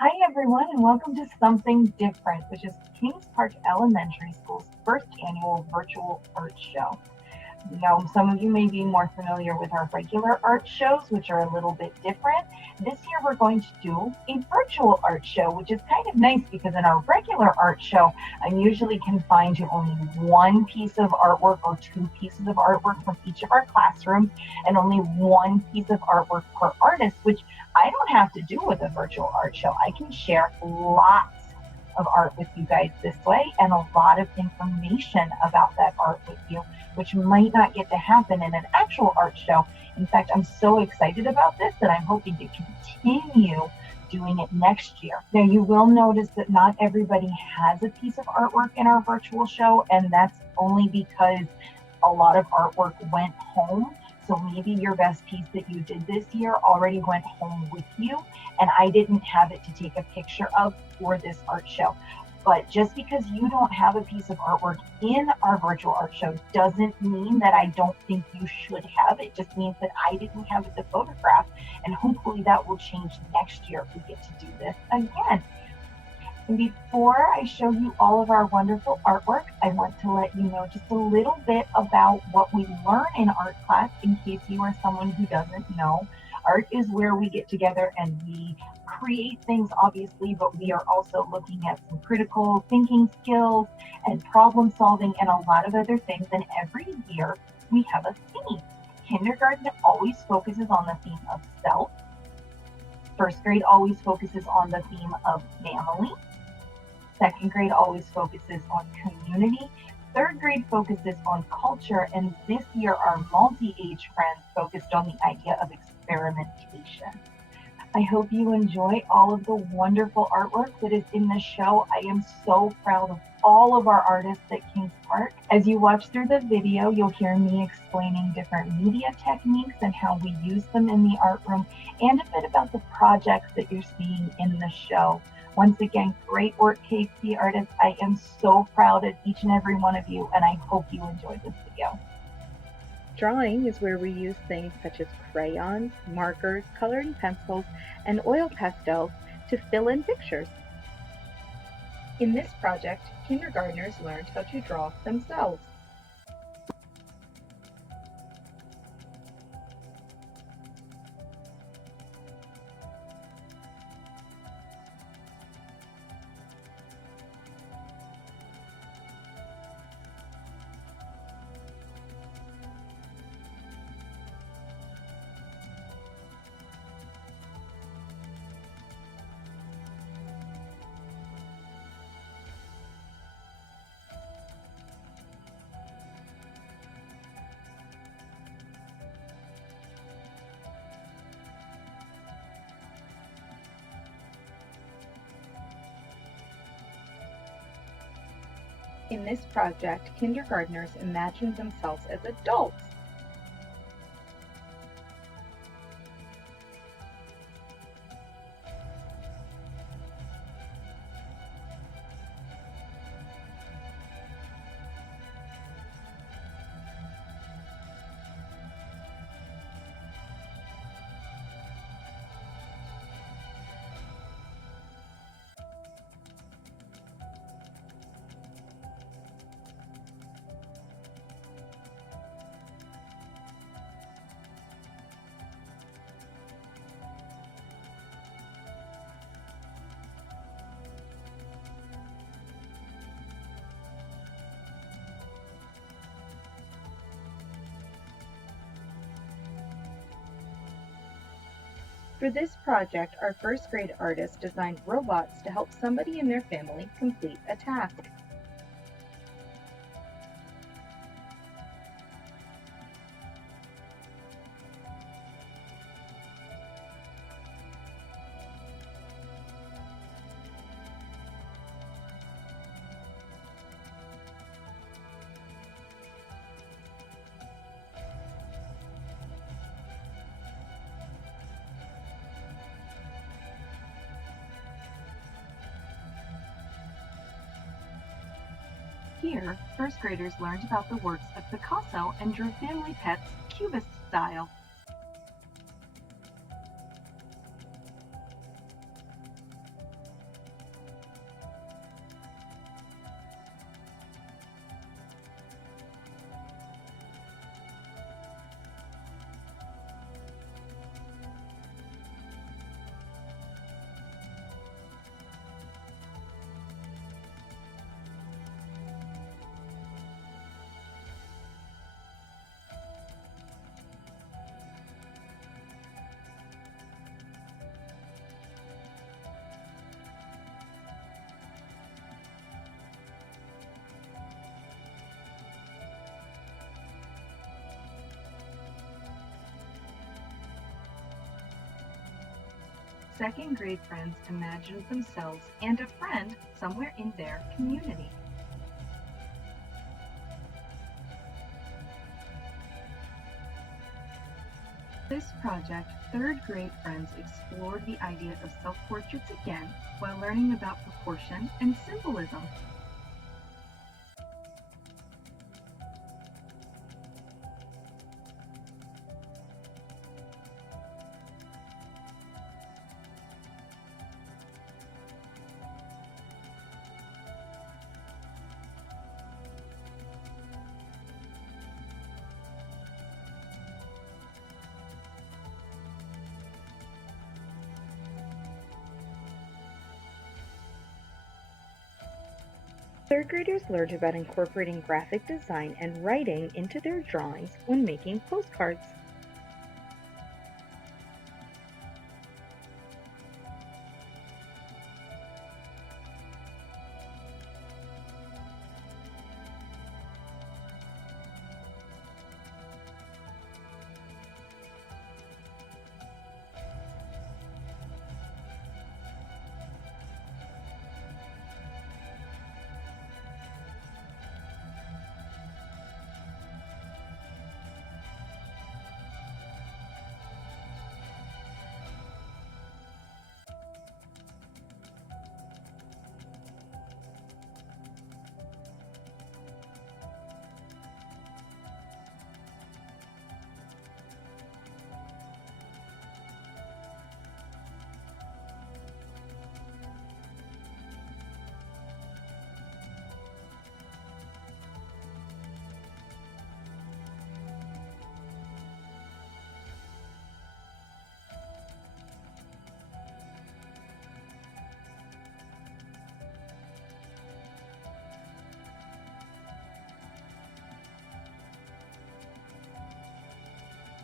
Hi, everyone, and welcome to Something Different, which is Kings Park Elementary School's first annual virtual art show. Some of you may be more familiar with our regular art shows, which are a little bit different. This year, we're going to do a virtual art show, which is kind of nice because in our regular art show, I'm usually confined to only one piece of artwork or two pieces of artwork from each of our classrooms, and only one piece of artwork per artist, which I don't have to do with a virtual art show. I can share lots of art with you guys this way and a lot of information about that art with you, which might not get to happen in an actual art show. In fact, I'm so excited about this that I'm hoping to continue doing it next year. Now, you will notice that not everybody has a piece of artwork in our virtual show, and that's only because a lot of artwork went home. So maybe your best piece that you did this year already went home with you, and I didn't have it to take a picture of for this art show. But just because you don't have a piece of artwork in our virtual art show doesn't mean that I don't think you should have it. It just means that I didn't have it to photograph, and hopefully that will change next year if we get to do this again. And before I show you all of our wonderful artwork, I want to let you know just a little bit about what we learn in art class in case you are someone who doesn't know. Art is where we get together and we create things, obviously, but we are also looking at some critical thinking skills and problem solving and a lot of other things. And every year we have a theme. Kindergarten always focuses on the theme of self. First grade always focuses on the theme of family. Second grade always focuses on community. Third grade focuses on culture. And this year, our multi-age friends focused on the idea of experimentation. I hope you enjoy all of the wonderful artwork that is in this show. I am so proud of all of our artists at Kings Park. As you watch through the video, you'll hear me explaining different media techniques and how we use them in the art room, and a bit about the projects that you're seeing in the show. Once again, great work, KP artists. I am so proud of each and every one of you, and I hope you enjoyed this video. Drawing is where we use things such as crayons, markers, coloring pencils, and oil pastels to fill in pictures. In this project, kindergartners learned how to draw themselves. In this project, kindergartners imagined themselves as adults. For this project, our first grade artist designed robots to help somebody in their family complete a task. Here, first graders learned about the works of Picasso and drew family pets Cubist style. Second grade friends imagined themselves and a friend somewhere in their community. This project, third grade friends explored the idea of self-portraits again while learning about proportion and symbolism. Third graders learned about incorporating graphic design and writing into their drawings when making postcards.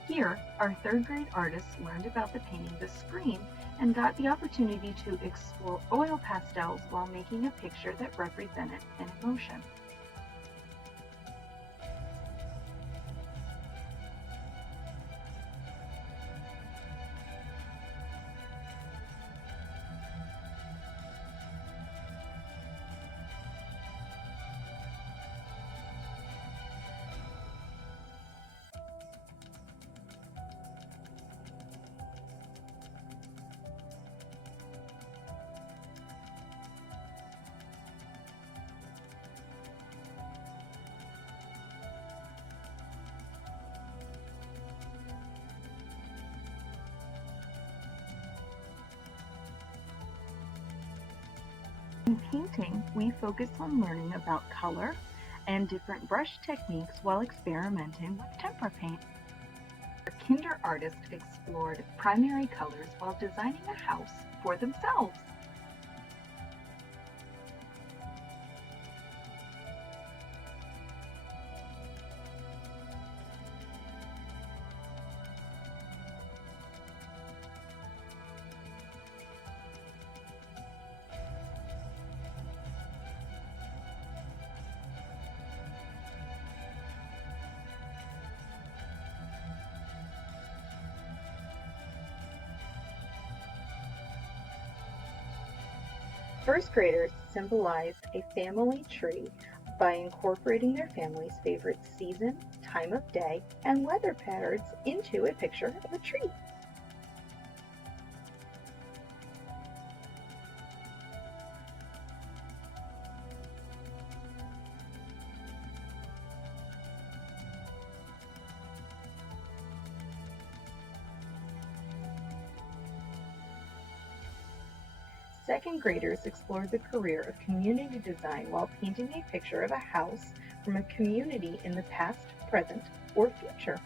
Here, our third grade artists learned about the painting The Scream and got the opportunity to explore oil pastels while making a picture that represented an emotion. In painting, we focus on learning about color and different brush techniques while experimenting with tempera paint. Our kinder artists explored primary colors while designing a house for themselves. First graders symbolized a family tree by incorporating their family's favorite season, time of day, and weather patterns into a picture of a tree. Second graders explored the career of community design while painting a picture of a house from a community in the past, present, or future.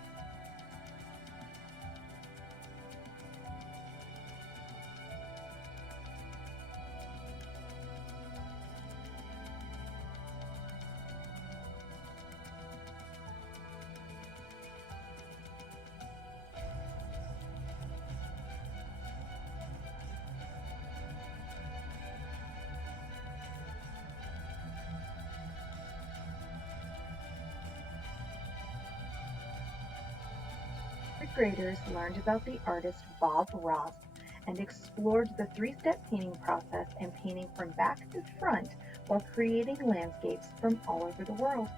Third graders learned about the artist Bob Ross and explored the three-step painting process and painting from back to front while creating landscapes from all over the world.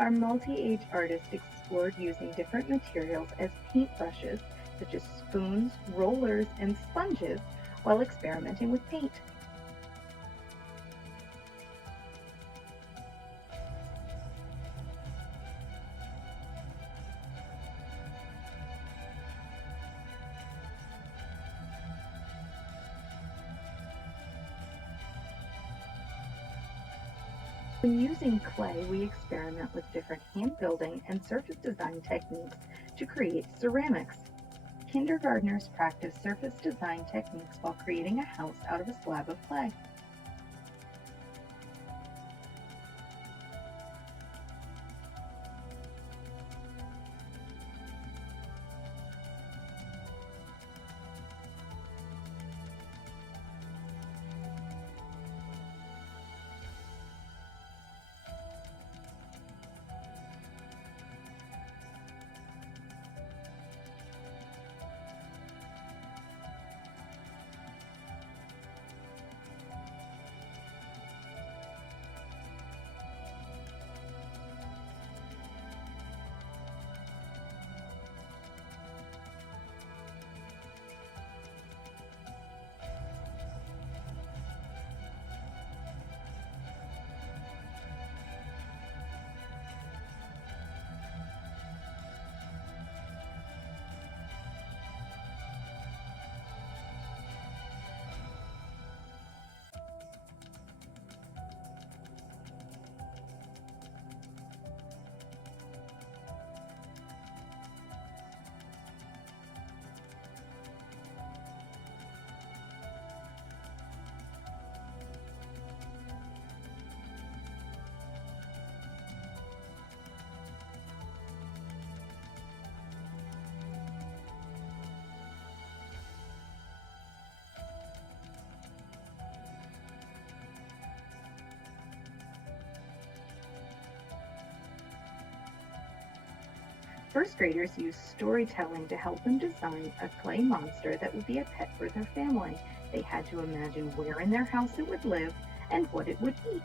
Our multi-age artist explored using different materials as paintbrushes, such as spoons, rollers, and sponges, while experimenting with paint. When using clay, we experiment with different hand building and surface design techniques to create ceramics. Kindergartners practice surface design techniques while creating a house out of a slab of clay. First graders use storytelling to help them design a clay monster that would be a pet for their family. They had to imagine where in their house it would live and what it would eat.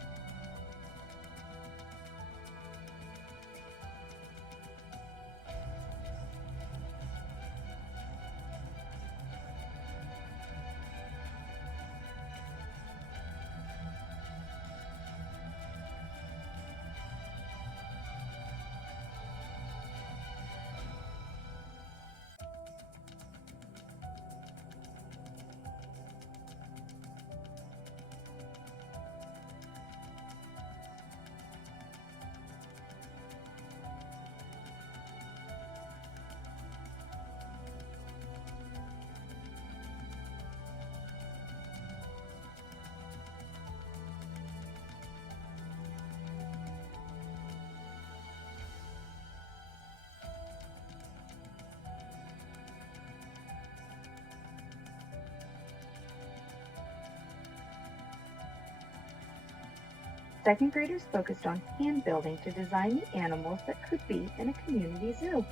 Second graders focused on hand building to design the animals that could be in a community zoo.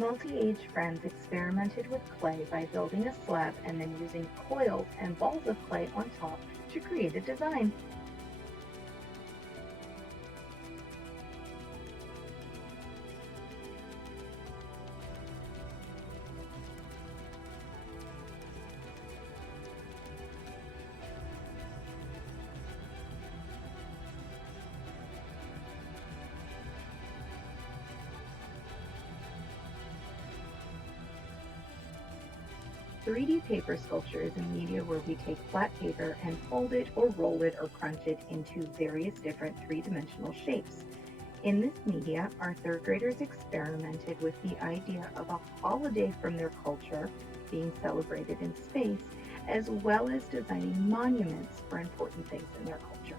Multi-age friends experimented with clay by building a slab and then using coils and balls of clay on top to create a design. Three-D paper sculpture is a media where we take flat paper and fold it or roll it or crunch it into various different three-dimensional shapes. In this media, our third graders experimented with the idea of a holiday from their culture being celebrated in space, as well as designing monuments for important things in their culture.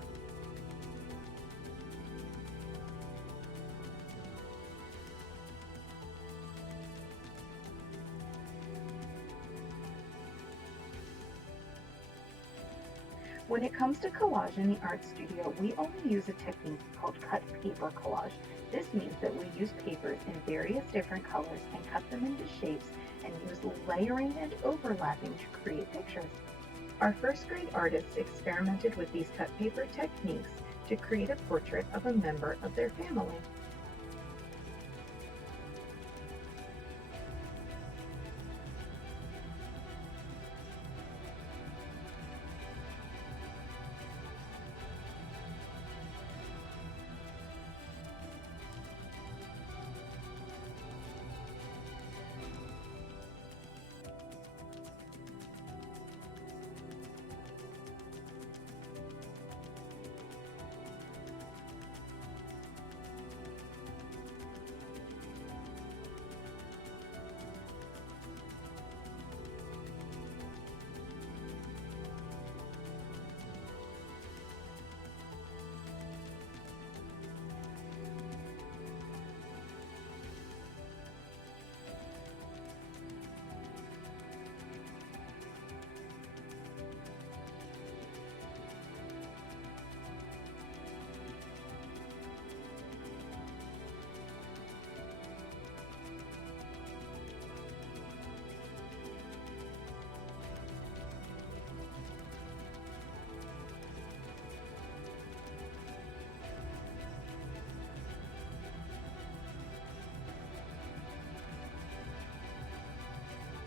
When it comes to collage in the art studio, we only use a technique called cut paper collage. This means that we use papers in various different colors and cut them into shapes and use layering and overlapping to create pictures. Our first grade artists experimented with these cut paper techniques to create a portrait of a member of their family.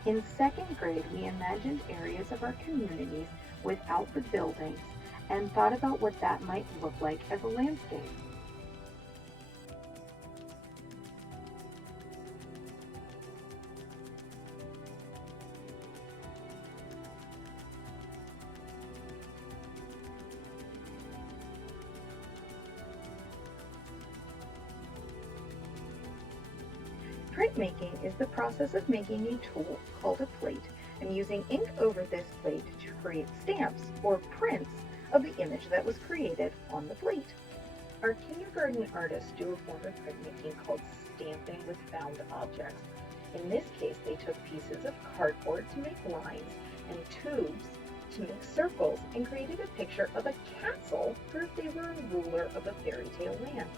In second grade, we imagined areas of our communities without the buildings and thought about what that might look like as a landscape. Printmaking is the process of making a tool called a plate and using ink over this plate to create stamps or prints of the image that was created on the plate. Our kindergarten artists do a form of printmaking called stamping with found objects. In this case, they took pieces of cardboard to make lines and tubes to make circles and created a picture of a castle for if they were a ruler of a fairy tale land.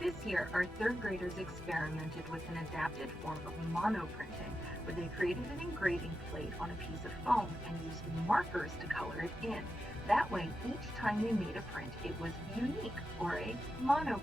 This year, our third graders experimented with an adapted form of monoprinting, where they created an engraving plate on a piece of foam and used markers to color it in. That way, each time they made a print, it was unique, or a monoprint.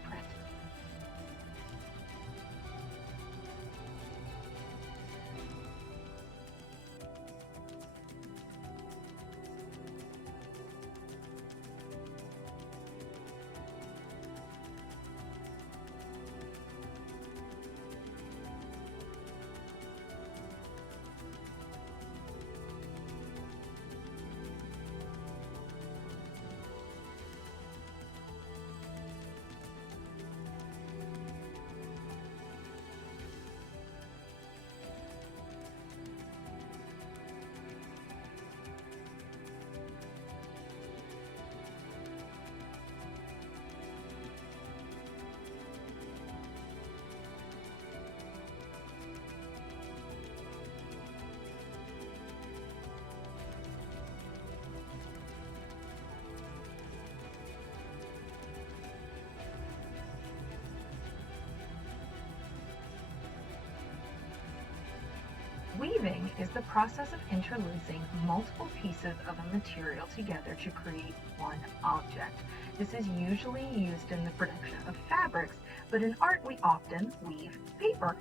Weaving is the process of interlacing multiple pieces of a material together to create one object. This is usually used in the production of fabrics, but in art we often weave paper.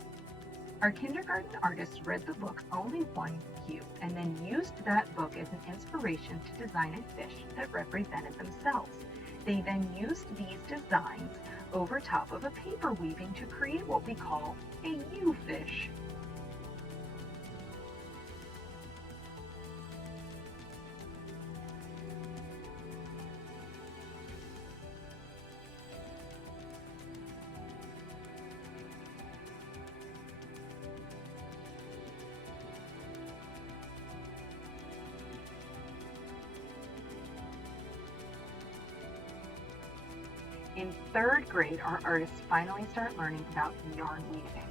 Our kindergarten artists read the book Only One You and then used that book as an inspiration to design a fish that represented themselves. They then used these designs over top of a paper weaving to create what we call a U fish. In third grade, our artists finally start learning about yarn weaving.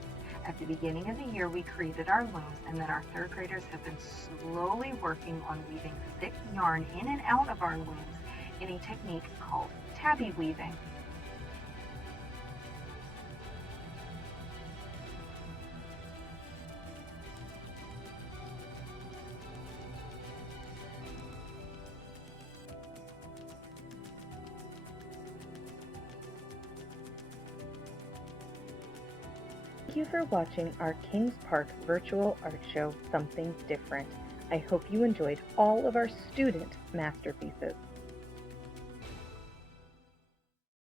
At the beginning of the year, we created our looms, and then our third graders have been slowly working on weaving thick yarn in and out of our looms in a technique called tabby weaving. Thank you for watching our Kings Park virtual art show, Something Different. I hope you enjoyed all of our student masterpieces.